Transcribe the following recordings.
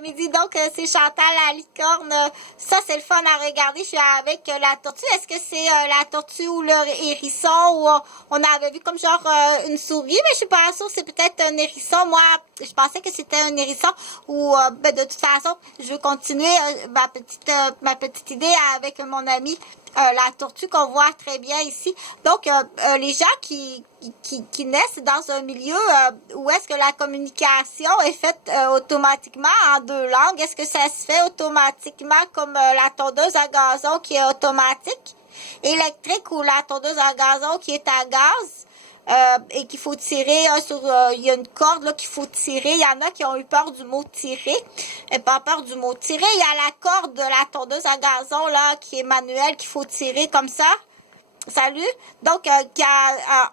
Midi, donc c'est Chantal la licorne. Ça, c'est le fun à regarder. Je suis avec la tortue. Est-ce que c'est la tortue ou le hérisson? Ou on avait vu comme genre une souris, mais je suis pas sûre. C'est peut-être un hérisson. Moi, je pensais que c'était un hérisson. Ou ben, de toute façon, je veux continuer ma petite idée avec mon ami. La tortue qu'on voit très bien ici. Donc, les gens qui naissent dans un milieu où est-ce que la communication est faite automatiquement en deux langues, est-ce que ça se fait automatiquement comme la tondeuse à gazon qui est automatique, électrique, ou la tondeuse à gazon qui est à gaz? Et qu'il faut tirer il y a une corde là qu'il faut tirer. Il y en a qui ont eu peur du mot tirer, et pas peur du mot tirer. Il y a la corde de la tondeuse à gazon là qui est manuelle, qu'il faut tirer comme ça. Salut. Donc,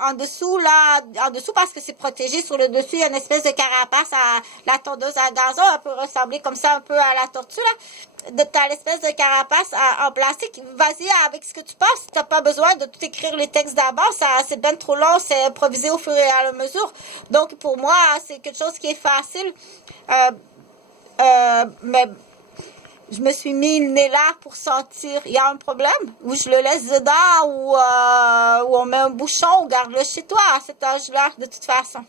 en dessous, là, en dessous, parce que c'est protégé sur le dessus, il y a une espèce de carapace à la tondeuse à gazon. Elle peut ressembler comme ça un peu à la tortue, là. T'as l'espèce de carapace en plastique. Vas-y avec ce que tu penses. T'as pas besoin de tout écrire les textes d'abord. C'est bien trop long. C'est improvisé au fur et à mesure. Donc, pour moi, c'est quelque chose qui est facile. Mais je me suis mis le nez là pour sentir. Il y a un problème? Ou je le laisse dedans, ou on met un bouchon, ou garde-le chez toi à cet âge-là, de toute façon.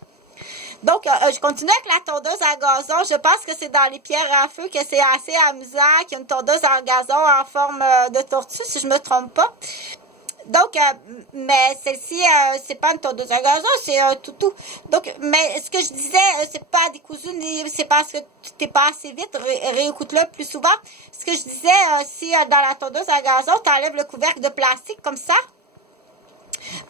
Donc, je continue avec la tondeuse à gazon. Je pense que c'est dans les pierres à feu que c'est assez amusant qu'il y a une tondeuse en gazon en forme de tortue, si je me trompe pas. Donc, mais celle-ci, c'est pas une tondeuse à gazon, c'est un toutou. Donc, mais ce que je disais, c'est pas décousu, c'est parce que tu t'es pas assez vite, réécoute-le plus souvent. Ce que je disais, si dans la tondeuse à gazon, tu enlèves le couvercle de plastique comme ça,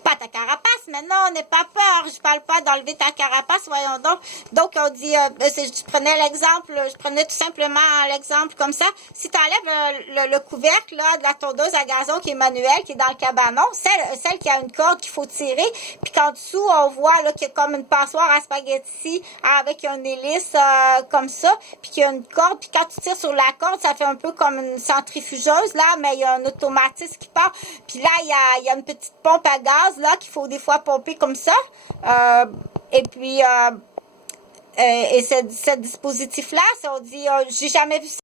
pas ta carapace, mais non, n'aie pas peur, je parle pas d'enlever ta carapace, voyons donc. Donc, on dit, je prenais l'exemple, je prenais tout simplement l'exemple comme ça. Si tu enlèves le couvercle là, de la tondeuse à gazon qui est manuelle, qui est dans le cabanon, celle qui a une corde qu'il faut tirer, puis qu'en dessous, on voit là qu'il y a comme une passoire à spaghetti avec une hélice comme ça, puis qu'il y a une corde, puis quand tu tires sur la corde, ça fait un peu comme une centrifugeuse, là, mais il y a un automatisme qui part. Puis là, il y a une petite pompe à gaz là qu'il faut des fois pomper comme ça, et puis et ce dispositif là, on dit j'ai jamais vu ça